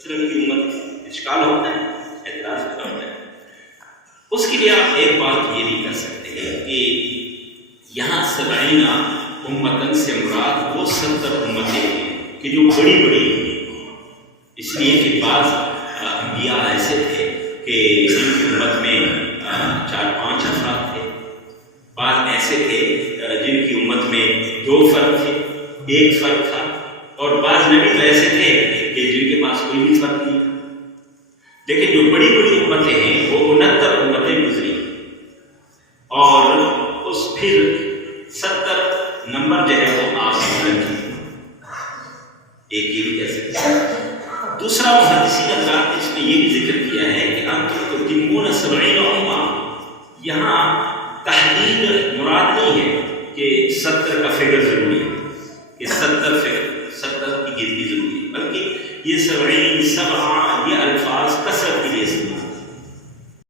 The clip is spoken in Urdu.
اسلام کی امت اشکال ہوتا ہے، اعتراض پیدا ہوتا ہے۔ اس کے لیے آپ ایک بات یہ بھی کر سکتے ہیں کہ یہاں 70 امتن سے مراد وہ 70 امتیں ہیں کہ جو بڑی بڑی ہیں، اس لیے کہ بعض انبیاء ایسے تھے کہ جن کی امت میں 4-5 افراد تھے، بعض ایسے تھے جن کی امت میں 2 فرد تھے، 1 فرد تھا، اور بعض نبی تو ایسے تھے کہ جن کے پاس کوئی بھی فرد نہیں تھا۔ لیکن جو بڑی بڑی امتیں ہیں وہ 69 امتیں گزری، اور اس پھر 70 نمبر جو ہے وہ آپ کی ایک یہ بھی کہہ سکتے ہیں۔ دوسرا محدثین حضرات نے اس میں یہ بھی ذکر کیا ہے کہ انتم تتمون 70 امہ، یہاں تحدید مراد نہیں ہے کہ 70 کا فگر ضروری ہے، کہ 70 کی گنتی ضروری ہے، بلکہ یہ 70 7 یہ الفاظ